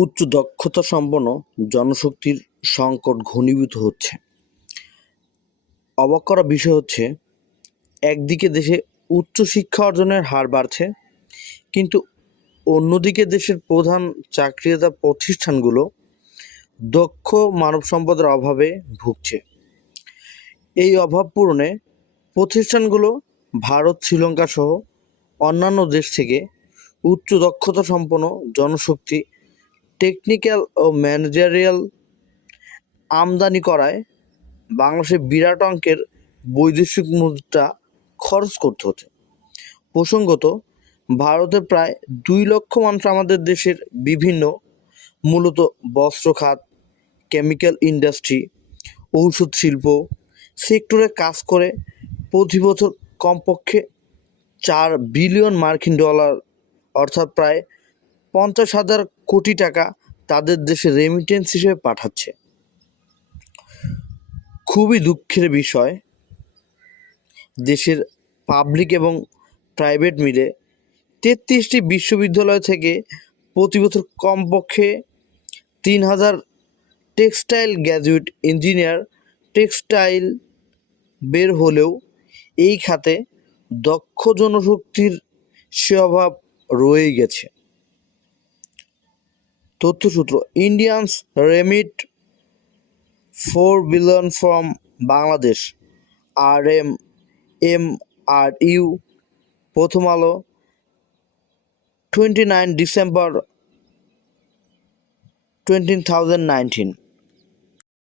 উচ্চ দক্ষতা সম্পন্ন জনশক্তির সংকট ঘনীভূত হচ্ছে। অবাক করা বিষয় হচ্ছে, একদিকে দেশে উচ্চশিক্ষা অর্জনের হার বাড়ছে, কিন্তু অন্যদিকে দেশের প্রধান চাকরিদাতা প্রতিষ্ঠানগুলো দক্ষ মানব সম্পদের অভাবে ভুগছে। এই অভাব পূরণে প্রতিষ্ঠানগুলো ভারত, শ্রীলঙ্কা সহ অন্যান্য দেশ থেকে উচ্চ দক্ষতা সম্পন্ন জনশক্তি টেকনিক্যাল ও ম্যানেজারিয়াল আমদানি করায় বাংলাদেশে বিরাট অঙ্কের বৈদেশিক মুদ্রা খরচ করতে হচ্ছে। প্রসঙ্গত, ভারতে প্রায় দুই লক্ষ মানুষ আমাদের দেশের বিভিন্ন, মূলত বস্ত্র খাত কেমিক্যাল ইন্ডাস্ট্রি ঔষধ শিল্প সেক্টরে কাজ করে প্রতি বছর কমপক্ষে চার বিলিয়ন মার্কিন ডলার অর্থাৎ প্রায় পঞ্চাশ হাজার কোটি টাকা তাদের দেশে রেমিটেন্স হিসেবে পাঠাচ্ছে। খুবই দুঃখের বিষয়, দেশের পাবলিক এবং প্রাইভেট মিলে তেত্রিশটি বিশ্ববিদ্যালয় থেকে প্রতি বছর কমপক্ষে তিন হাজার টেক্সটাইল গ্র্যাজুয়েট ইঞ্জিনিয়ার টেক্সটাইল বের হলেও এই খাতে দক্ষ জনশক্তির সে অভাব রয়েই গেছে। তথ্যসূত্র Indians remit four billion from Bangladesh R M M R U Prothom Alo twenty nine December twenty thousand nineteen